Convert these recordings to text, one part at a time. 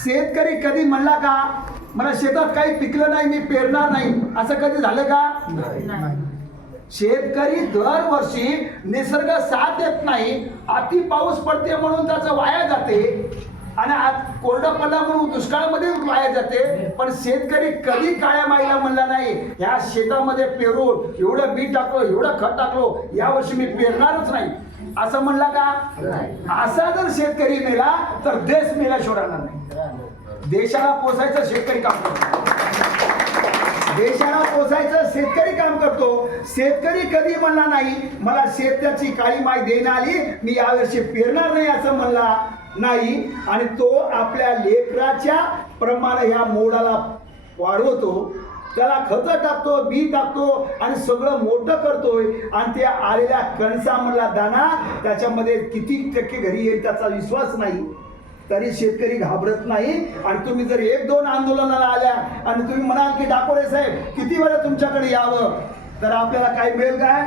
शेतकरी कधी म्हणला का मला शेतात काही पिकलं नाही मी पेरणार नाही. असं कधी झालं का? शेतकरी दरवर्षी निसर्ग साथ देत नाही अति पाऊस पडते म्हणून त्याचं वाया जाते आणि आज कोरडा पडला म्हणून दुष्काळामध्ये वाया जाते पण शेतकरी कधी काळ्या माईला म्हणला नाही ह्या शेतामध्ये पेरून एवढं बी टाकलो एवढं खत टाकलो या वर्षी मी पेरणारच नाही. असं म्हणला का? असा जर शेतकरी मेला तर देश मेला सोडणार नाही. देशाला पोसायचं शेतकरी काम करतो. देशाला पोसायचं शेतकरी काम करतो. शेतकरी कधी म्हणला नाही मला शेताची काळी माय देणं आली मी यावर्षी पेरणार नाही असं म्हणला नाही. आणि तो आपल्या लेकराच्या प्रमाणे ह्या मोडाला वाढवतो. त्याला खत टाकतो बी टाकतो आणि सगळं मोठं करतोय. आणि ते आलेल्या कणसामधला दाना त्याच्यामध्ये किती टक्के घरी येईल त्याचा विश्वास नाही. तरी शेतकरी घाबरत नाही. आणि तुम्ही जर एक दोन आंदोलनाला आल्या आणि तुम्ही म्हणाल की डाकोरे साहेब किती वेळा तुमच्याकडे यावं? तर आपल्याला काय मिळेल काय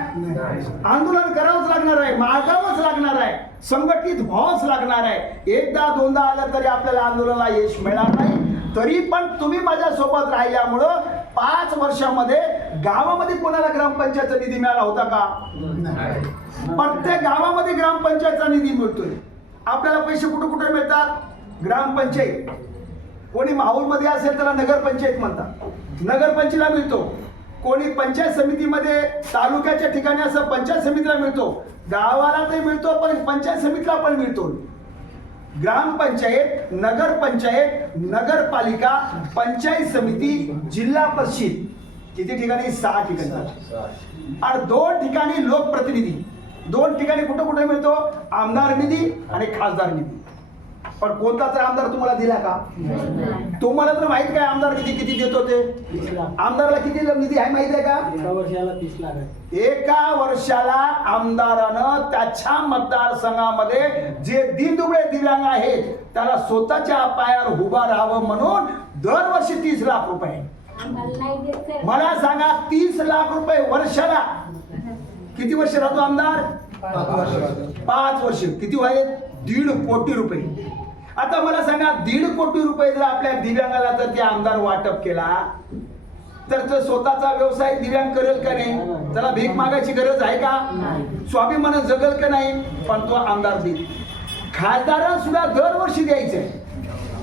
आंदोलन करावंच लागणार आहे मागावंच लागणार आहे संघटित व्हावंच लागणार आहे. एकदा दोनदा आलं तरी आपल्याला आंदोलनाला यश मिळणार नाही. तरी पण तुम्ही माझ्या सोबत राहिल्यामुळं पाच वर्षामध्ये गावामध्ये कोणाला ग्रामपंचायतचा निधी मिळाला होता का? प्रत्येक गावामध्ये ग्रामपंचायतचा निधी मिळतोय. आपल्याला पैसे कुठे कुठे मिळतात? ग्रामपंचायत कोणी माहूरमध्ये असेल त्याला नगरपंचायत म्हणतात. नगरपंचायतीला मिळतो. कोणी पंचायत समितीमध्ये तालुक्याच्या ठिकाणी असं पंचायत समितीला मिळतो. गावाला तर मिळतो पण पंचायत समितीला पण मिळतो. ग्रामपंचायत नगरपंचायत नगरपालिका पंचायत समिती जिल्हा परिषद. किती ठिकाणी? सहा ठिकाणी. आणि दोन ठिकाणी लोकप्रतिनिधी. दोन ठिकाणी कुठं कुठे मिळतो? आमदार निधी आणि खासदार निधी. पण कोणता तर आमदार तुम्हाला दिला का? तुम्हाला तर माहीत काय आमदार निधी किती देतो ते? आमदाराला किती निधी आहे माहिती आहे का? एका वर्षाला तीस लाख एका वर्षाला आमदारानं त्याच्या मतदारसंघामध्ये जे दिनदुबळे दिव्यांग आहेत त्याला स्वतःच्या पायावर उभा राहावं म्हणून दरवर्षी तीस लाख रुपये. मला सांगा तीस लाख रुपये वर्षाला किती वर्ष राहतो आमदार? पाच वर्ष. किती व्हायले दीड कोटी रुपये. आता मला सांगा दीड कोटी रुपये जर आपल्या दिव्यांगाला जर ते आमदार वाटप केला तर तो स्वतःचा व्यवसाय दिव्यांग करेल का नाही? त्याला भीक मागायची गरज आहे का? स्वाभिमान जगल का नाही? पण तो आमदार देईल. खासदार सुद्धा दरवर्षी द्यायचे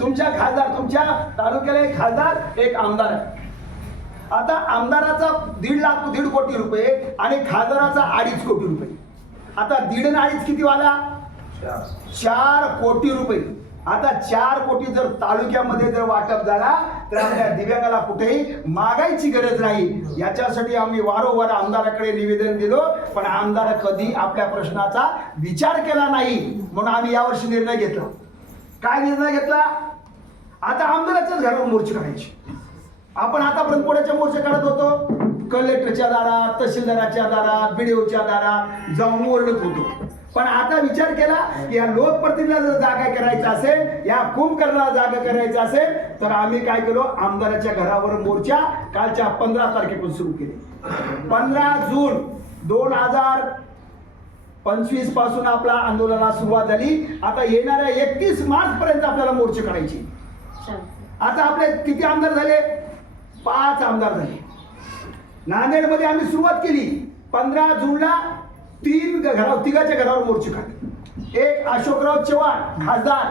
तुमच्या खासदार तुमच्या तालुक्याला एक खासदार एक आमदार आहे. आता आमदाराचा दीड लाख दीड कोटी रुपये आणि खासदाराचा अडीच कोटी रुपये. आता दीड आणि अडीच किती वाला? चार. कोटी रुपये. आता चार कोटी जर तालुक्यामध्ये जर वाटप झाला तर आपल्या दिव्यांगाला कुठेही मागायची गरज नाही. याच्यासाठी आम्ही वारंवार आमदाराकडे निवेदन दिलो पण आमदार कधी आपल्या प्रश्नाचा विचार केला नाही म्हणून आम्ही यावर्षी निर्णय घेतला. काय निर्णय घेतला? आता आमदाराच्याच घरावर मोर्चे काढायचे. आपण आतापर्यंत कोणाच्या मोर्चे काढत होतो? कलेक्टरच्या दारात तहसीलदाराच्या दारात बीडीओच्या दारात जाऊन ओरडत होतो. पण आता विचार केला की या लोकप्रतिनिधीला जर जागा करायचा असेल या कुंभकर्णाला जागा करायचा असेल तर आम्ही काय केलो? आमदाराच्या घरावर मोर्चा कालच्या पंधरा तारखेपासून सुरू केले. पंधरा जून दोन हजार पंचवीसपासून आपला आंदोलनाला सुरुवात झाली. आता येणाऱ्या एकतीस मार्च पर्यंत आपल्याला मोर्चे काढायचे. आता आपले किती आमदार झाले? पाच आमदार झाले. नांदेडमध्ये आम्ही सुरुवात केली. पंधरा जूनला तीन घरावर तिघाच्या घरावर मोर्चे काढले. एक अशोकराव चव्हाण खासदार.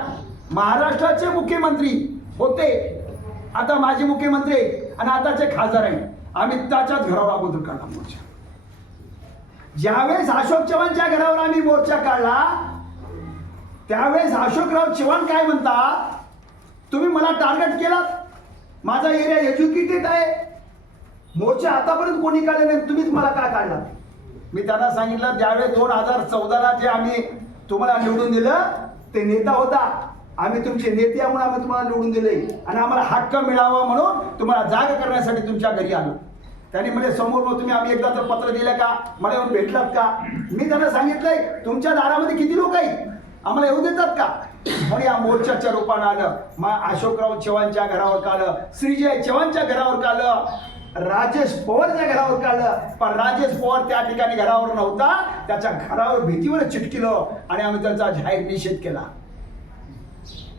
महाराष्ट्राचे मुख्यमंत्री होते. आता माजी मुख्यमंत्री आणि आताचे खासदार आहेत आम्ही त्याच्याच घरावर अगोदर काढला मोर्चा. ज्यावेळेस अशोक चव्हाणच्या घरावर आम्ही मोर्चा काढला त्यावेळेस अशोकराव चव्हाण काय म्हणतात? तुम्ही मला टार्गेट केलात माझा एरिया एज्युकेटेड आहे. मोर्चा आतापर्यंत कोणी काढले नाही तुम्हीच मला काय काढला? मी त्यांना सांगितलं ज्यावेळेस दोन हजार चौदाला जे आम्ही तुम्हाला निवडून दिलं ते नेता होता. आम्ही तुमचे नेते म्हणून आम्ही तुम्हाला निवडून दिले आणि आम्हाला हक्क मिळावा म्हणून तुम्हाला जाग करण्यासाठी तुमच्या घरी आलो. त्यांनी म्हणजे समोर मग तुम्ही आम्ही एकदा तर पत्र दिलं का? मला येऊन भेटलात का? मी त्यांना सांगितलंय तुमच्या दारामध्ये किती लोक आहेत? आम्हाला येऊ देतात का? म्हणून या मोर्चाच्या रूपानं आलं. मग अशोकराव चव्हाणच्या घरावर कालं श्रीजय चव्हाणच्या घरावर कालं राजेश पवारच्या घरावर काढलं. पण राजेश पवार त्या ठिकाणी घरावर नव्हता. त्याच्या घरावर भीतीवर चिटकिलं आणि आम्ही त्याचा जाहीर निषेध केला.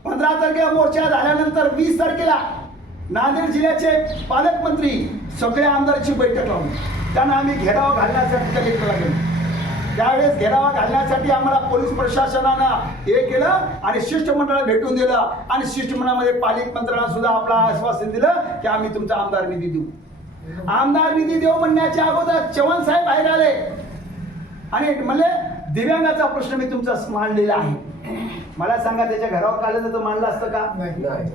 पंधरा तारखेला मोर्चा झाल्यानंतर वीस तारखेला नांदेड जिल्ह्याचे पालकमंत्री सगळ्या आमदारांची बैठक लावली. त्यांना आम्ही घेराव घालण्यासाठी कलेक्टरला गेलो त्यावेळेस घेरावा घालण्यासाठी आम्हाला पोलीस प्रशासनानं हे केलं आणि शिष्टमंडळ भेटून दिलं. आणि शिष्टमंडळामध्ये पालकमंत्र्यांना सुद्धा आपलं आश्वासन दिलं की आम्ही तुमचा आमदार निधी देऊ. आमदार निधी देऊ म्हणण्याच्या अगोदर चव्हाण साहेब बाहेर आले. आणि म्हणले दिव्यांगाचा प्रश्न मी तुमचा मांडलेला आहे. मला सांगा त्याच्या घरावर काढलं तर मांडलं मांडला असतं का? नाही.